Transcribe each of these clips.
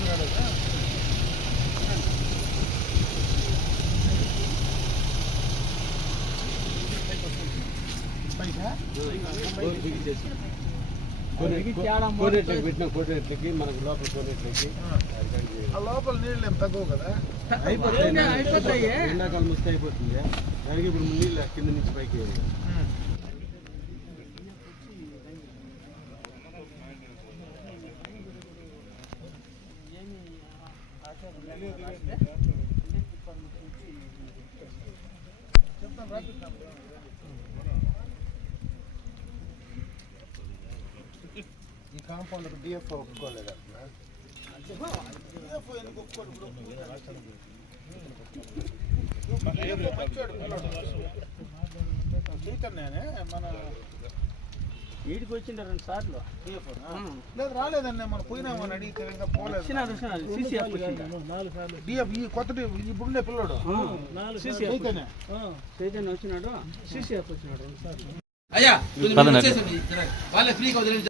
तयार झालं का పెట్టిన మనకు లోపల లోపల నీళ్ళు ఏం తక్కువ కదా అయిపోతాయి ఎండాకాలం వస్తే అయిపోతుంది అలాగే ఇప్పుడు నీళ్ళు కింద నుంచి పైకి ఈ కాంపౌండ్ డిఎఫ్ ఒప్పుకోలేదు మంచోడు. చైతన్యనే మన వీడికి వచ్చిండ రెండు సార్లు? లేదు రాలేదండి మనం పోయినామని అడిగితే ఇంకా పోలేదు. సీసీఎఫ్ డిఎఫ్ ఈ కొత్త ఇప్పుడుండే పిల్లోడు. చైతన్య. చైతన్య వచ్చినాడు సీసీఎఫ్ వచ్చినాడు రెండు సార్లు. అయ్యా వాళ్ళే ఫ్రీగా వదిలేదు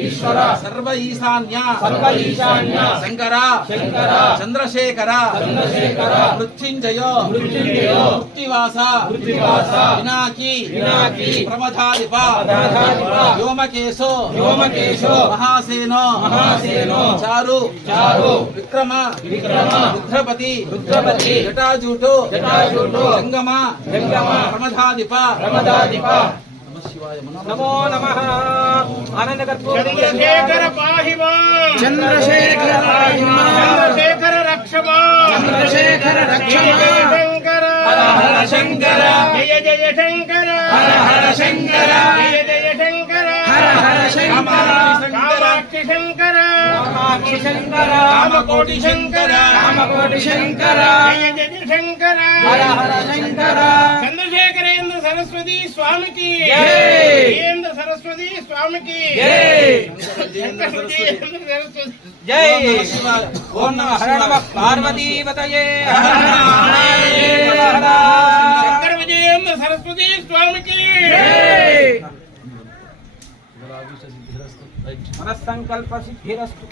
ఈశ్వర సర్వ ఈశాన్య సర్వ ఈశాన్య శంకర శంకర చంద్రశేఖర చంద్రశేఖర మృత్యుంజయ మృత్యుంజయ మృత్యువాస మృత్యువాస వినాకి వినాకి ప్రమథాధిప ప్రమథాధిప వ్యోమకేశో వ్యోమకేశో మహాసేనో మహాసేనో చారు చారు విక్రమ విక్రమ రుద్రపతి రుద్రపతి జటాజూటో జటాజూటో గంగమ గంగమ ప్రమథాధిప ప్రమథాధిప నమ శివాయ నమో నమ. చంద్రశేఖర పాహిమా చంద్రశేఖర చంద్రశేఖర రక్షమా చంద్రశేఖర శంకర హర శంకర జయ జయ శంకర హర శంకర. జయ జయ శంకర. హర హర శంకర. కామాక్షి శంకర. కామాక్షి శంకర. కామకోటి శంకర. రామకోటి శంకర. జయ జయ శంకర. హర హర శంకర చంద్రశేఖరేంద్ర సరస్వతి స్వామికి. జయేంద్ర సరస్వతి స్వామికి. జై! ఓం నమ హర నమ పార్వతీపతయే. శంకర విజయేంద్ర సరస్వతి స్వామికి. మనస్సంకల్ప సిద్ధిరస్తు.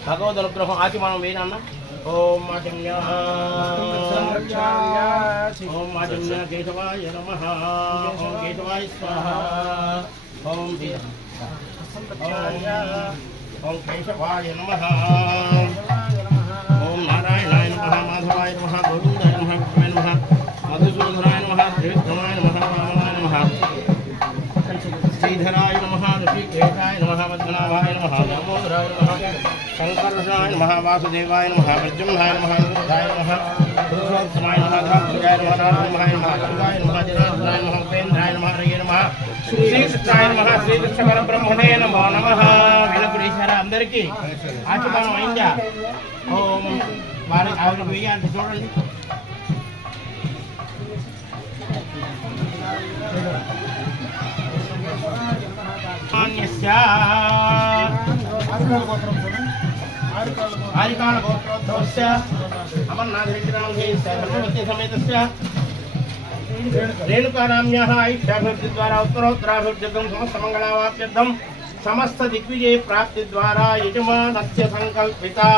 సమీపించాము భగవద్ అనుగ్రహం ఆచి మనం వేయనన్న ఓం మాటమ్య ఓం మాటమ్య కేశవాయ నమ ఓం కేశవాయ స్వాహ ఓం వీ- ఓం కేశవాయ నమ ఓం నారాయణాయ నమ మాధవాయ నమ గోవిందాయ నమ విష్ణువాయ నమ మధుసూదనాయ నమ త్రివిక్రమాయ నమ రామాయ నమ శ్రీధరాయ నమ ఋషికేశాయ నమ పద్మనాభాయ నమ దామోదరాయ నమ శంకర్షాయ నమ వాసుదేవాయ నమ ప్రద్యుమ్నాయ నమ నిరుద్ధాయ నమ పురుషోత్తమాయ నమ ధాత్రియాయ నమ రామాయ నమ గంగాయ నమ జనార్దనాయ నమ ఉపేంద్రాయ నమ హరయ నమ శ్రీకృష్ణాయ నమ శ్రీకృష్ణ పరబ్రహ్మణే నమో నమ వినకుడేశ్వర అందరికీ ఆచమనం అయిందా? ఓం వారి ఆవిడ వెయ్యాలి చూడండి. మాన్యస్య. ఆదికాల గోత్రం చూడండి. ఆదికాల గోత్రం. ఆదికాల గోత్రోద్భవస్య अमरनाथरेड्डिनामधेयस्य धर्मवती समेतस्य रेणुकानाम्याः ऐक्याभिवृद्धिद्वारा उत्तरोत्तराभिवृद्धिं समस्तमङ्गलावाप्यर्थं समस्तदिग्विजये प्राप्तिद्वारा यजमानस्य सङ्कल्पिता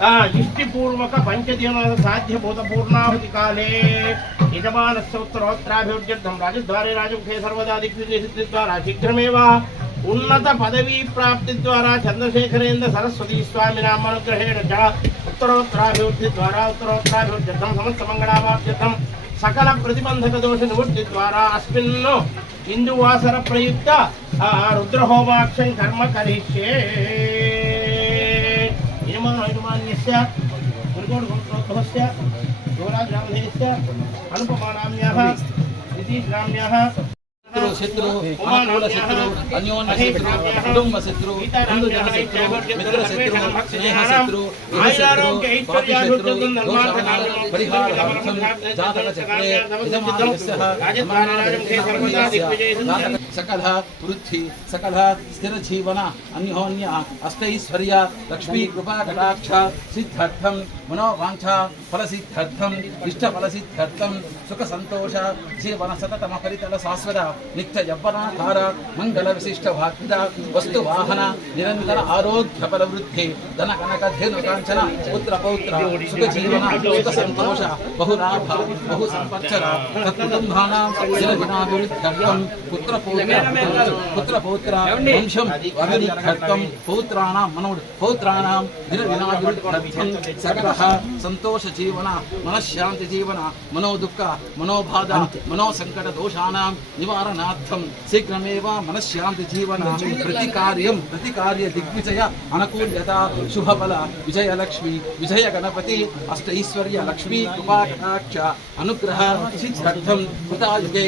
ఆ, ఇష్టిపూర్వక పంచదిన సాధ్యభూత పూర్ణాహుతి కాలే యజమానస్య ఉత్తరోత్తరాభివృద్ధ్యర్థం రాజద్వారే రాజముఖే సర్వదా దిగ్విజయ ద్వారా శీఘ్రమేవ ఉన్నత పదవీ ప్రాప్తి ద్వారా చంద్రశేఖరేంద్ర సరస్వతి స్వామి నామానుగ్రహేణ చ ఉత్తరోత్తరాభివృద్ధి ద్వారా ఉత్తరోత్తరాభివృద్ధ్యర్థం సమస్త మంగళావాప్యర్థం సకల ప్రతిబంధక దోష నివృత్తి ద్వారా అస్మిన్ ఇందువాసర ప్రయుక్త రుద్రహోమాక్షం కర్మ కరిష్యే. యజమాన యజమాన్యస్య గురుగోడు గోత్రోద్భవస్య గోరాజరామధేయస్య అనుపమానామ్యాः నితీష్రామ్యాः శత్రు అనుకూల శత్రు అన్యోన్య శత్రు కుటుంబ శత్రు బంధుజన శత్రు మిత్ర శత్రు స్నేహ శత్రు గృహ శత్రు పాపి శత్రు పరిహారార్థం జాతక చక్రే యజమానస్య सकल पृथ्वी सकल स्थिर जीवन अन्योन्य अस्तश्वर्य लक्ष्मी कृपा कटाक्ष सिद्धर्थ अष्टैश्वर्य लक्ष्मीकृपाकटाक्ष सिद्ध्यर्थं मनोवाञ्छा फलसिद्ध्यर्थम् सुख सतोष जीवन सततम सततमपरितल शाश्वत, नित्य यवनाकार मंगल विशिष्ट मङ्गलविशिष्टभात्मित वस्तुवाहन, निरंतर आरोग्य प्रवृद्धि धन कनक धेनु कांचन पुत्र पौत्र सुख जीवन सुख सतोष बहुलाभ बहुसम्पच्चर कुटुंबा पुत्र पौत्र पुत्र संतोष जीवन मनःशान्ति जीवन मनोदुःख मनोबाध मनोसङ्कट दोषाणां निवारणार्थं शीघ्रमेव मनःशान्ति जीवन प्रतिकार्यं प्रतिकार्य दिग्विजय अनुकूल्यता शुभबल विजयलक्ष्मी विजय गणपति अष्टैश्वर्य लक्ष्मी कृपाकटाक्ष अनुग्रह श्रद्धं कृतायुगे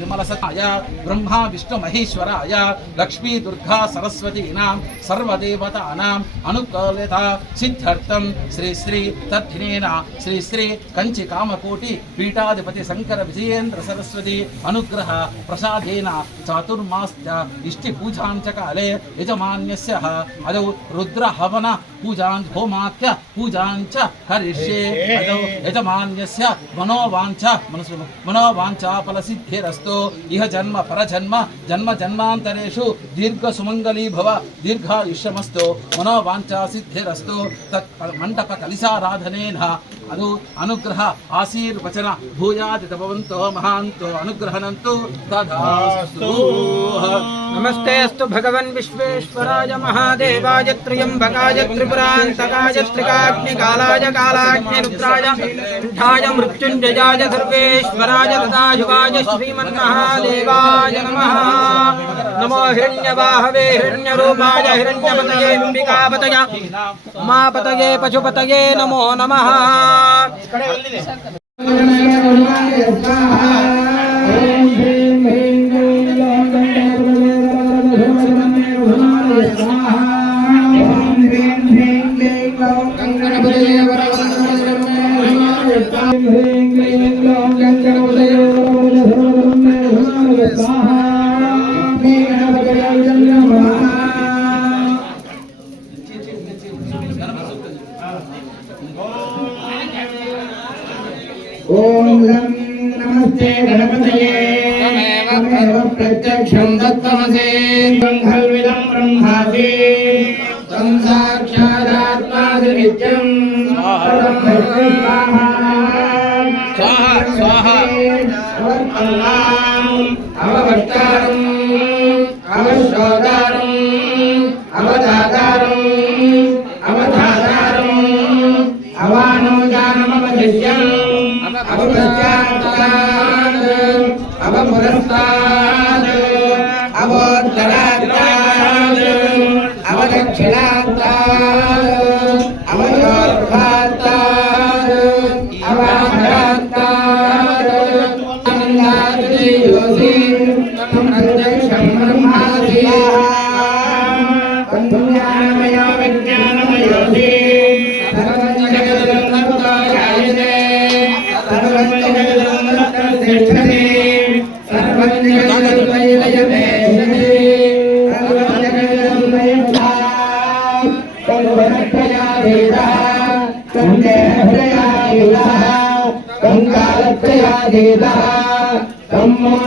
సహస్రాన్విత చతుర్లక్షయుగే ఆదిమహావిష్ణు దశావతారేష మక్షకూర్మ వరాహ వామన పరశురామ దశరామ రామ అవతార నరసింహ కల్కి బౌద్ధ దశానాం మధ్యే నవమే బౌద్ధావతారేషు యధిష్ఠర విక్రమాత్కశ్యాదివాహన విజయాభినందన నాకార్చన కలి భూపతి ఇది షట్రంధర పంచోత్తర శత యదే అతీంద్రమలయ సా శక్తిమవద్రక్షభుశక్తకులాచలమతంగ హిరణ్య శృంగాభ్య లోకాలోకచల పంచ మహానగతిష్ఠతే అతర విమల సతాయ బ్రహ్మా విష్ణు మహేశ్వరాయ లక్ష్మీ దుర్గా సరస్వతీనాం సర్వదేవతానాం అనుకూలత సిద్ధ్యర్థం శ్రీ శ్రీ తద్ధినేన శ్రీ శ్రీ కంచి కామకోటి పీఠాధిపతి శంకర విజయేంద్ర సరస్వతి అనుగ్రహ ప్రసాదేన చాతుర్మాస్య ఇష్టి పూజాంచ కాలే యజమాన్యస్య అదౌ రుద్ర హవన పూజాం హోమాఖ్య పూజాంచ కరిష్యే అదౌ యజమాన్యస్య మనోవాంఛ మనసు మనోవాంఛ ఫలసిద్ధిరస్తు ఇహ జన్మ పరజన్మ జన్మ జన్మాంతరేషు దీర్ఘ సుమంగళీ భవ దీర్ఘాయుష్యమస్తో మనోవాంఛ సిద్ధిరస్తు తత్ మంటప కలిసారాధనేన अनु अनुग्रह आशीर्वचन भूयादितपवन्तो महांत अनुग्रहणन्तु नमस्ते अस्तु भगवन् विश्वेश्वराय महादेवाय त्र्यम्बकाय त्रिपुरान्तकाय त्रिकाग्निकालाय कालाग्निरुद्राय पृष्ठाय मृत्युञ्जयाय सर्वेश्वराय तथायुवाय श्रीमन्महादेवाय नमः। नमो हिरण्यवाहवे हिरण्यरूपाय हिरण्यपतये अम्बिकापतय, उमापतये पशुपतये नमो नमः। నమః அவன் அல்லாம் அவன் வட்டாரம் அவன் சோதா Thank you.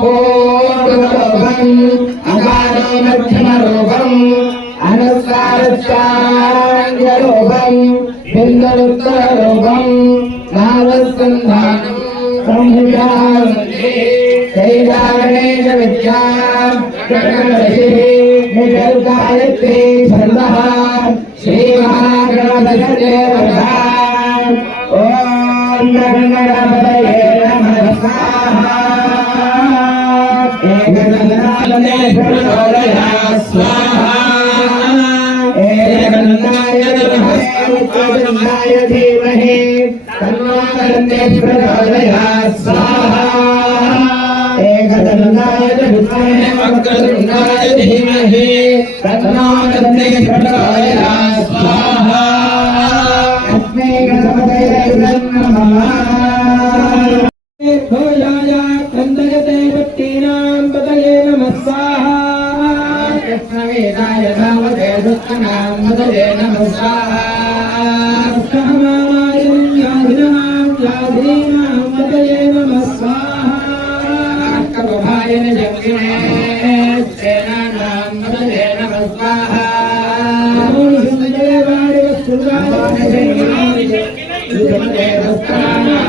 కోటం అగాధ మధ్యమ రూపం అనుసారస్యాంగ రూపం పిందరుత్తర రూపం నారసంధానం సంహితానందే धीमहे तन्वाकरणे प्रचोदयात् स्वाहा एकदन्ताय विद्महे वक्रतुण्डाय धीमहि तन्वाकरणे प्रचोदयात् स्वाहा न्दाय कन्दगते भक्तीनां पतये नमः स्वाहा कृष्णवेदाय धावते दुःखनां पतये नमः स्वाहा सहमानाय व्याधिनां व्याधीनां पतये नमः स्वाहा कवभाय जगिने सेनानां पतये नमः स्वाहा सुदेवाय सुगा सुदेवाय सुदेवाय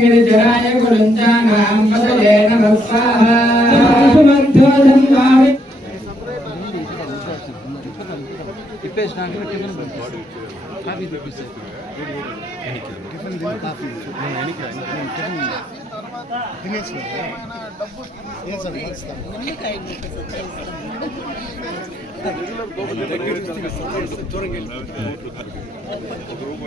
गिरिजराय गुरुञ्जानां पदये नमः स्वाहा टिफिन దినేష్ డబ్బు ఏం సార్ ఒక రోడ్డు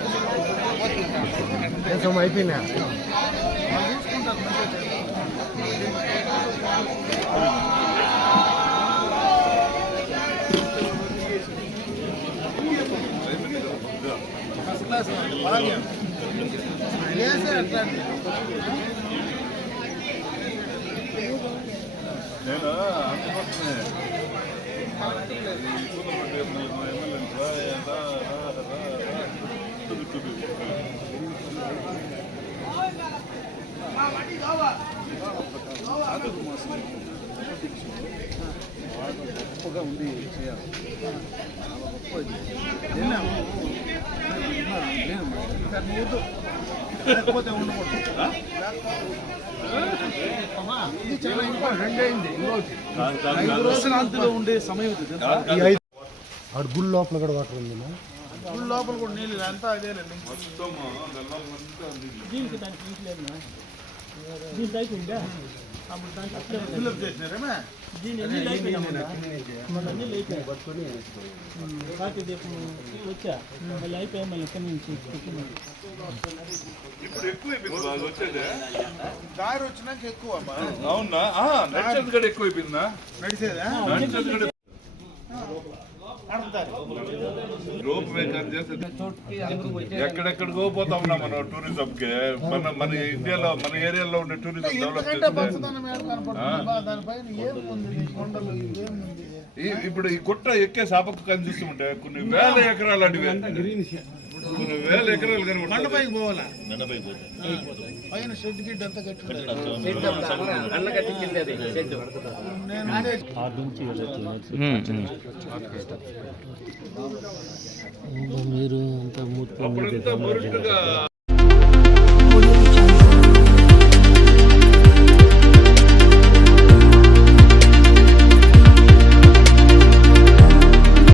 కొంచెం అయిపోయినా? నేను? అందుకోసమే ఎమ్మెల్యే గొప్పగా ఉంది లేకపోతే ఉండకూడదు ఇది చాలా ఐదు రోజుల అంతలో ఉండే సమయం అడుగుల లోపల కూడా వాటర్ ఉందమ్మా గుడి లోపల కూడా నీళ్ళు అంతా అదేనండి దీనికి దానికి లింక్ లేదు నా. దీనికి అయిపోయిందా అప్పుడు దానికి అట్లే ఉంది. ఫిల్అప్ చేసినారేమే దీని అయిపోయినా మన నీళ్ళు అయిపోయాయి కాకి దీపం వచ్చా? మళ్ళీ అయిపోయాయి మళ్ళీ ఎక్కడి నుంచి. ఇప్పుడు వాళ్ళు వచ్చేదే? దారి వచ్చినాక ఎక్కువ అమ్మా. అవునా? నడిచేది కూడా ఎక్కువైపోయిందా నడిచేదా? నడిచేది కూడా రోప్ వే ఎక్కడెక్కడికో పోతా ఉన్నాం మనం టూరిజం కి మన మన ఇండియాలో మన ఏరియాలో ఉండే టూరిజం డెవలప్ ఇప్పుడు ఈ గుట్ట ఎక్కే సాపకు కనిపిస్తుంటే కొన్ని వేల ఎకరాలు అడివి. వేల ఎకరాలు పోవాలా? పైన షెడ్ గిడ్ అంతా కట్టి నేను ఉండే మీరు అంతా మూర్తి